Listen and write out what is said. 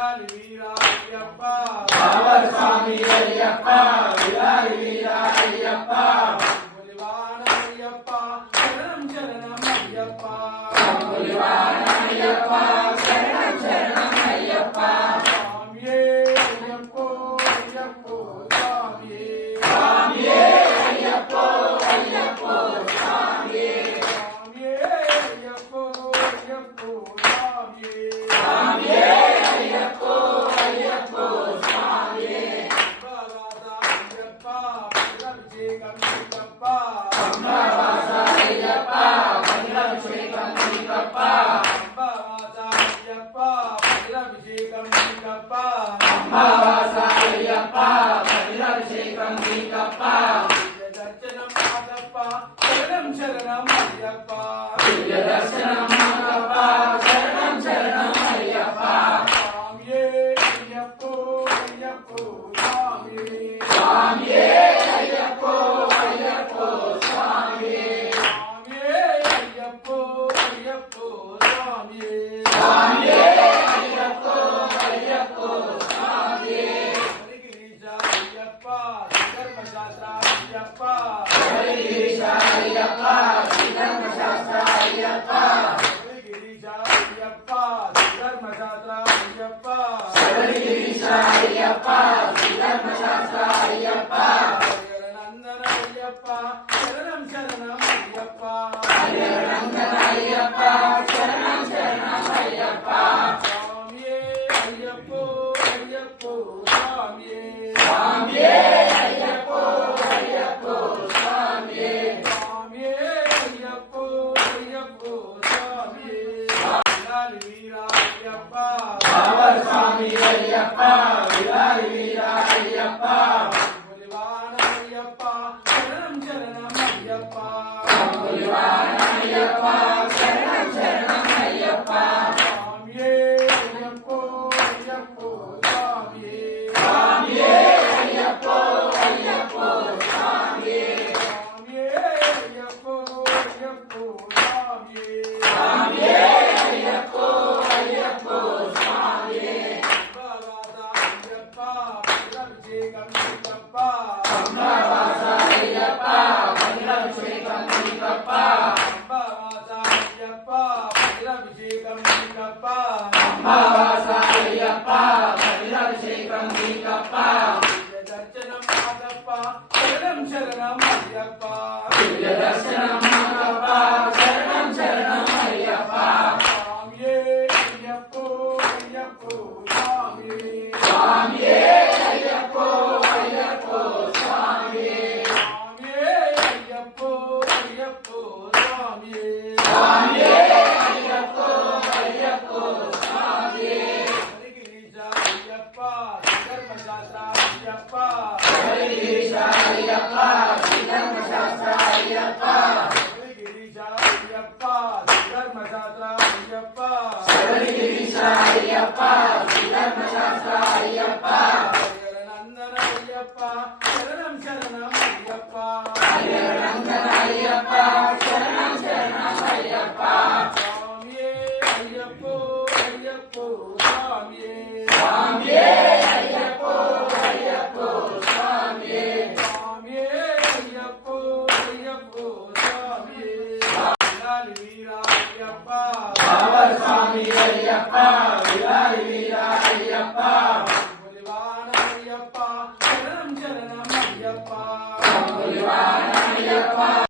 విలాలి వీరాయ్యప్ప కావర్ స్వామి అయ్యప్ప విలాలి వీరాయ్యప్ప పులివానయ్యప్ప శరణం శరణం అయ్యప్ప పులివానయ్యప్ప శరణం శరణం అయ్యప్ప స్వామియే అయ్యప్పో అయ్యప్పో స్వామియే స్వామియే అయ్యప్పో అయ్యప్పో స్వామియే స్వామియే అయ్యప్పో అయ్యప్పో స్వామియే స్వామియే అయ్యప్పో అయ్యప్పో స్వామియే అయ్యప్ప పట్టాభిషేకం నీకప్ప అంబవాస అయ్యప్ప పట్టాభిషేకం నీకప్ప అంబవాస అయ్యప్ప పట్టాభిషేకం నీకప్ప అంబవాస అయ్యప్ప పట్టాభిషేకం నీకప్ప దర్శనం మాదప్ప శరణం శరణం అయ్యప్ప దివ్య దర్శనం మాదప్ప శరణం శరణం అయ్యప్ప స్వామియే అయ్యప్పో అయ్యప్పో స్వామియే స్వామియే అయ్యప్పో అయ్యప్పో స్వామియే స్వామియే అయ్యప్పో అయ్యప్పో స్వామియే స్వామియే అయ్యప్పో అయ్యప్పో స్వామియే హరిగిరీశ అయ్యప్ప ధర్మశాస్త్ర అయ్యప్ప హరిగిరీశ అయ్యప్ప ధర్మశాస్త్ర అయ్యప్ప హరిగిరీశ అయ్యప్ప ధర్మశాస్త్ర అయ్యప్ప హరిగిరీశ అయ్యప్ప ధర్మశాస్త్ర అయ్యప్ప నందన అయ్యప్ప శరణం శరణం అయ్యప్ప హరినందన అయ్యప్ప శరణం శరణం అయ్యప్ప స్వామియే అయ్యప్పో అయ్యప్పో స్వామియే స్వామియే అయ్యప్పో అయ్యప్పో స్వామియే స్వామియే అయ్యప్పో అయ్యప్పో స్వామియే విలాలి వీరాయ్యప్ప కావర్ స్వామి అయ్యప్ప విలాలి వీరాయ్యప్ప పులివానయ్యప్ప శరణం శరణం అయ్యప్ప పులివానయ్యప్ప శరణం శరణం అయ్యప్ప స్వామియే అయ్యప్పో అయ్యప్పో స్వామియే స్వామియే అయ్యప్పో అయ్యప్పో స్వామియే స్వామియే అయ్యప్పో అయ్యప్పో స్వామియే స్వామియే అయ్యప్పో అయ్యప్పో స్వామియే అంబవాస అయ్యప్ప పట్టాభిషేకం నీకప్ప అంబవాస అయ్యప్ప పట్టాభిషేకం నీకప్ప అంబవాస అయ్యప్ప పట్టాభిషేకం నీకప్ప అంబవాస అయ్యప్ప పట్టాభిషేకం నీకప్ప దర్శనం మాదప్ప శరణం శరణం అయ్యప్ప దివ్య దర్శనం మాదప్ప శరణం శరణం అయ్యప్ప స్వామియే అయ్యప్పో అయ్యప్పో స్వామియే స్వామియే అయ్యప్పో అయ్యప్పో స్వామియే స్వామియే అయ్యప్పో అయ్యప్పో స్వామియే స్వామియే అయ్యప్పో అయ్యప్పో స్వామియే హరిగిరీశ అయ్యప్ప ధర్మశాస్త్ర అయ్యప్ప హరిగిరీశ అయ్యప్ప ధర్మశాస్త్ర అయ్యప్ప హరిగిరీశ అయ్యప్ప ధర్మశాస్త్ర అయ్యప్ప హరిగిరీశ అయ్యప్ప ధర్మశాస్త్ర అయ్యప్ప నందన అయ్యప్ప శరణం శరణం అయ్యప్ప హరినందన అయ్యప్ప శరణం శరణం అయ్యప్ప స్వామియే అయ్యప్పో అయ్యప్పో స్వామియే స్వామియే అయ్యప్పో అయ్యప్పో స్వామియే స్వామియే అయ్యప్పో అయ్యప్పో స్వామియే విలాలి వీరాయ్యప్ప కావర్ స్వామి అయ్యప్ప విలాలి వీరాయ్యప్ప పులివానయ్యప్ప శరణం శరణం అయ్యప్ప పులివానయ్యప్ప